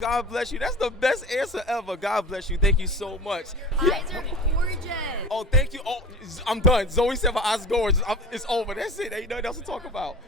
God bless you. That's the best answer ever. God bless you. Thank you so much. Eyes are gorgeous. Oh, thank you. Oh, I'm done. Zoe said my eyes gorgeous. It's over. That's it. Ain't nothing else to talk about.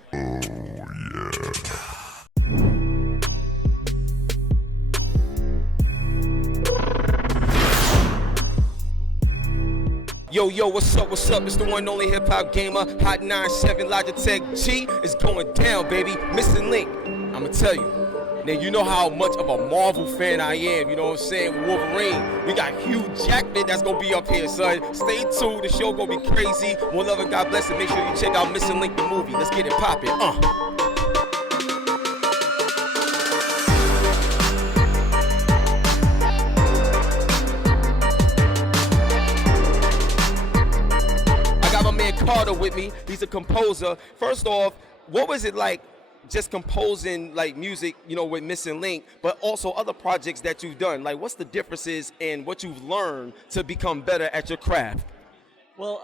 Yo, what's up? It's the one and only HipHopGamer, Hot 97 Logitech G is going down, baby. Missing link. I'ma tell you. Now, you know how much of a Marvel fan I am, you know what I'm saying, with Wolverine. We got Hugh Jackman that's gonna be up here, son. Stay tuned, the show gonna be crazy. One love and God bless, and make sure you check out Missing Link the movie. Let's get it poppin', I got my man Carter with me. He's a composer. First off, what was it like just composing like music, you know, with Missing Link, but also other projects that you've done? Like, what's the differences in what you've learned to become better at your craft? Well,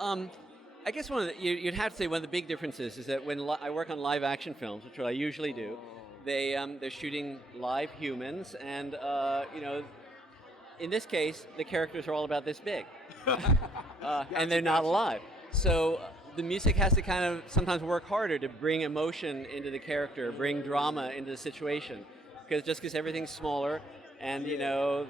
I guess you'd have to say one of the big differences is that when I work on live action films, which I usually do, they're shooting live humans, and you know, in this case, the characters are all about this big, and they're not alive. So the music has to kind of sometimes work harder to bring emotion into the character, bring drama into the situation, because everything's smaller, and you know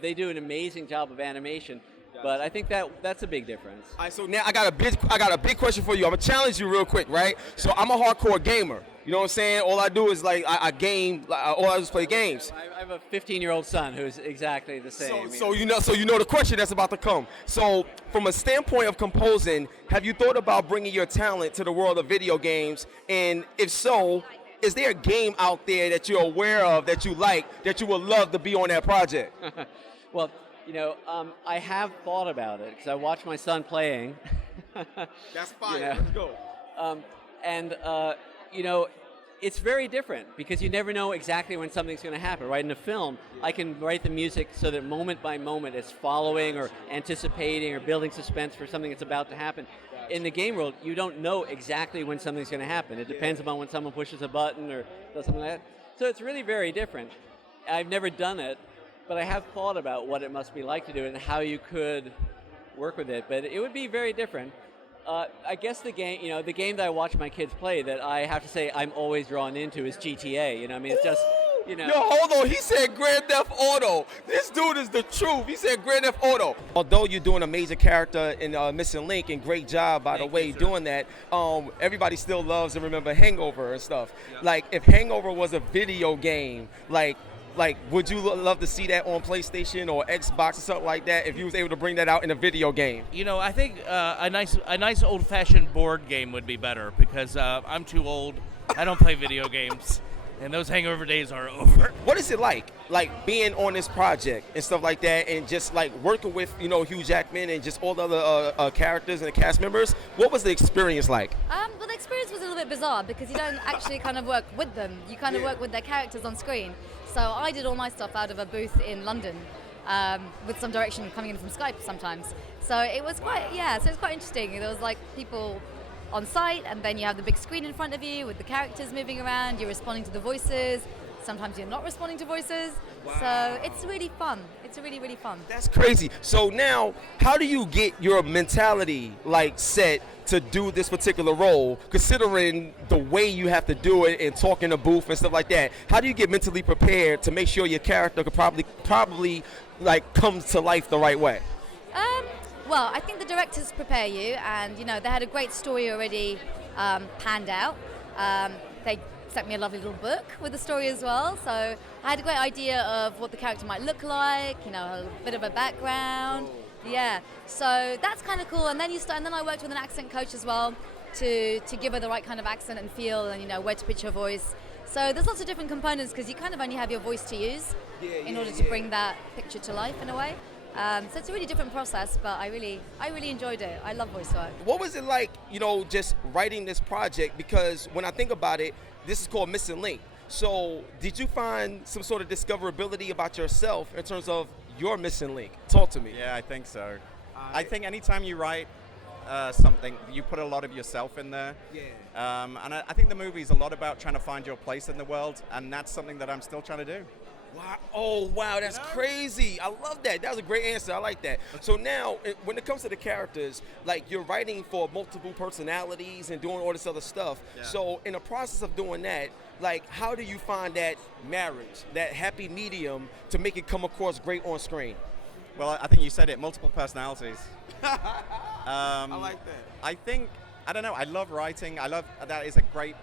they do an amazing job of animation. But I think that's a big difference. All right, so now I got a big question for you. I'm gonna challenge you real quick, right? So I'm a hardcore gamer. You know what I'm saying? All I do is like I game. All I do is play games. I have a 15-year-old son who's exactly the same. So you know the question that's about to come. So from a standpoint of composing, have you thought about bringing your talent to the world of video games? And if so, is there a game out there that you're aware of that you like that you would love to be on that project? Well, you know, I have thought about it because I watched my son playing. That's fine. You know? Let's go. You know, it's very different because you never know exactly when something's going to happen, right? In a film, I can write the music so that moment by moment it's following or anticipating or building suspense for something that's about to happen. In the game world, you don't know exactly when something's going to happen. It depends upon when someone pushes a button or does something like that. So it's really very different. I've never done it, but I have thought about what it must be like to do it and how you could work with it. But it would be very different. I guess the game that I watch my kids play that I have to say I'm always drawn into is GTA. You know, I mean, it's just, you know. Yo, hold on. He said Grand Theft Auto. This dude is the truth. He said Grand Theft Auto. Although you're doing a major character in Missing Link, and great job, by the way, doing that, everybody still loves and remember Hangover and stuff. Yeah. Like, if Hangover was a video game, like, would you love to see that on PlayStation or Xbox or something like that if you was able to bring that out in a video game? You know, I think a nice old-fashioned board game would be better because I'm too old. I don't play video games, and those hangover days are over. What is it like being on this project and stuff like that, and just like working with, you know, Hugh Jackman and just all the other characters and the cast members? What was the experience like? Well, the experience was a little bit bizarre because you don't actually kind of work with them. You kind of work with their characters on screen. So I did all my stuff out of a booth in London with some direction coming in from Skype sometimes. So it was quite interesting. There was like people on site, and then you have the big screen in front of you with the characters moving around. You're responding to the voices. Sometimes you're not responding to voices. Wow. So it's really fun. It's really, really fun. That's crazy. So now, how do you get your mentality like set to do this particular role, considering the way you have to do it and talk in a booth and stuff like that? How do you get mentally prepared to make sure your character could probably like comes to life the right way? Well, I think the directors prepare you, and you know they had a great story already panned out. They sent me a lovely little book with the story as well, so I had a great idea of what the character might look like, you know, a bit of a background. Yeah, so that's kind of cool. And then and then I worked with an accent coach as well to give her the right kind of accent and feel, and you know where to pitch her voice. So there's lots of different components because you kind of only have your voice to use in order to bring that picture to life in a way. So it's a really different process, but I really enjoyed it. I love voice work. What was it like, you know, just writing this project? Because when I think about it, this is called Missing Link. So did you find some sort of discoverability about yourself in terms of your missing link? Talk to me. Yeah, I think so. I think anytime you write something, you put a lot of yourself in there. Yeah. And I think the movie's a lot about trying to find your place in the world, and that's something that I'm still trying to do. Wow. Oh, wow, that's crazy. I love that. That was a great answer. I like that. So now, when it comes to the characters, like you're writing for multiple personalities and doing all this other stuff. Yeah. So in the process of doing that, like how do you find that marriage, that happy medium to make it come across great on screen? Well, I think you said it, multiple personalities. I like that. I think, I don't know, I love writing. I love, that is a great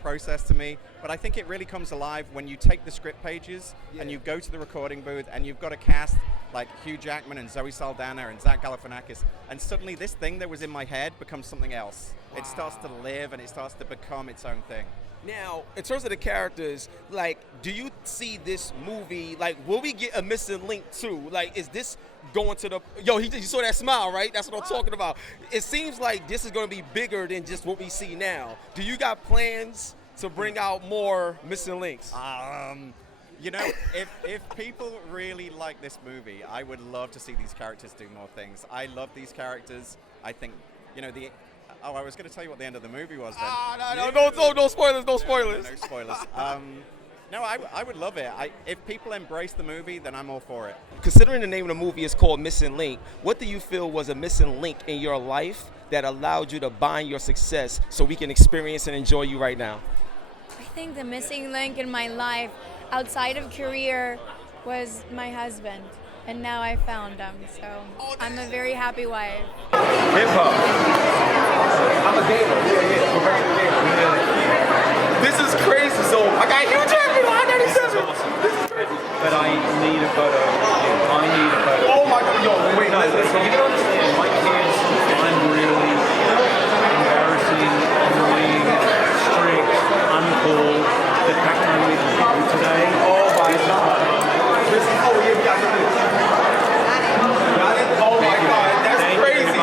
process to me, but I think it really comes alive when you take the script pages and you go to the recording booth and you've got a cast like Hugh Jackman and Zoe Saldana and Zach Galifianakis, and suddenly this thing that was in my head becomes something else. Wow. It starts to live and it starts to become its own thing. Now, in terms of the characters, like, do you see this movie, like, will we get a missing link too? Like, is this going to the, you saw that smile, right? That's what I'm talking about. It seems like this is going to be bigger than just what we see now. Do you got plans to bring out more missing links? You know, if people really like this movie, I would love to see these characters do more things. I love these characters. I think, you know, oh, I was going to tell you what the end of the movie was then. No spoilers, no spoilers. No spoilers. No, I would love it. If people embrace the movie, then I'm all for it. Considering the name of the movie is called Missing Link, what do you feel was a missing link in your life that allowed you to bind your success so we can experience and enjoy you right now? I think the missing link in my life outside of career was my husband. And now I found him, so I'm a very happy wife. Hip hop. I'm a gamer. This is crazy. So I got Hugh Jackman on 97. But I need a photo. I need a photo. Oh my God, yo, wait, no, listen, you don't understand. My kids find really embarrassing, annoying, strict, uncool. The fact I'm with you today. Oh my God. Oh yeah, we got this. Oh my God, that's crazy.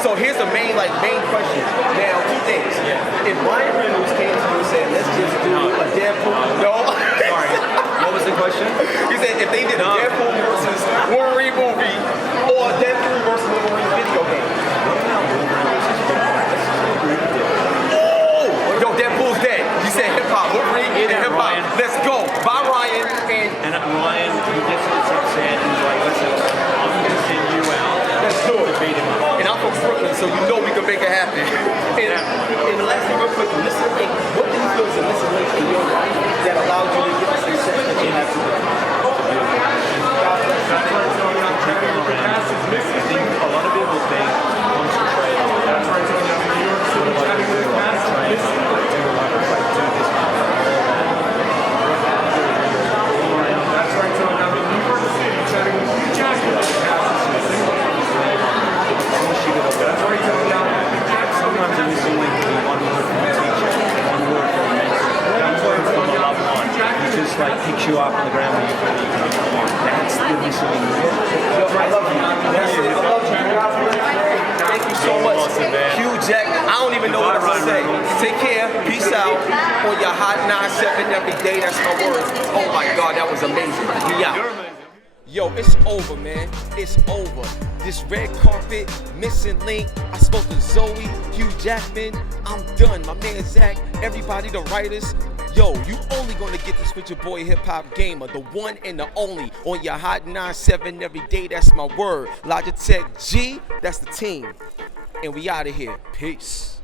So here's the main question. Now, two things. Yeah. If Ryan Reynolds came to you and said, let's just do a Deadpool. No. Sorry. What was the question? He said if they did a Deadpool versus Wolverine movie or a Deadpool versus Wolverine video game. Oh! Yo, Deadpool's dead. You said hip hop. Wolverine and hip hop. Let's go. Bye, Ryan. And Ryan, he gets upset and he's like, listen, I'm going to send you out. Let's do it. And I'm from Brooklyn, so you know we can make it happen. And the last thing real quick, missing link. What do you feel is a missing link in your life that allowed you to get the success that you have today? I think a lot of people think concentrate on what am I going to do? Sometimes a missing link can be one word from a teacher, one word from a mentor, one word from a loved one who just like picks you up on the ground when you feel you can come on. That's the missing link. I love you. That's it. I love you. Thank you so much. Hugh Jackman. I don't even know what to say. Take care. Peace out. On your hot 9-7 every day. That's my word. Oh my God, that was amazing. We out. Yo, it's over, man. It's over. This red carpet, missing link. I spoke to Zoe, Hugh Jackman. I'm done. My man Zach, everybody, the writers. Yo, you only gonna get this with your boy HipHopGamer, the one and the only, on your hot 9-7 every day. That's my word. Logitech G, that's the team. And we out of here. Peace.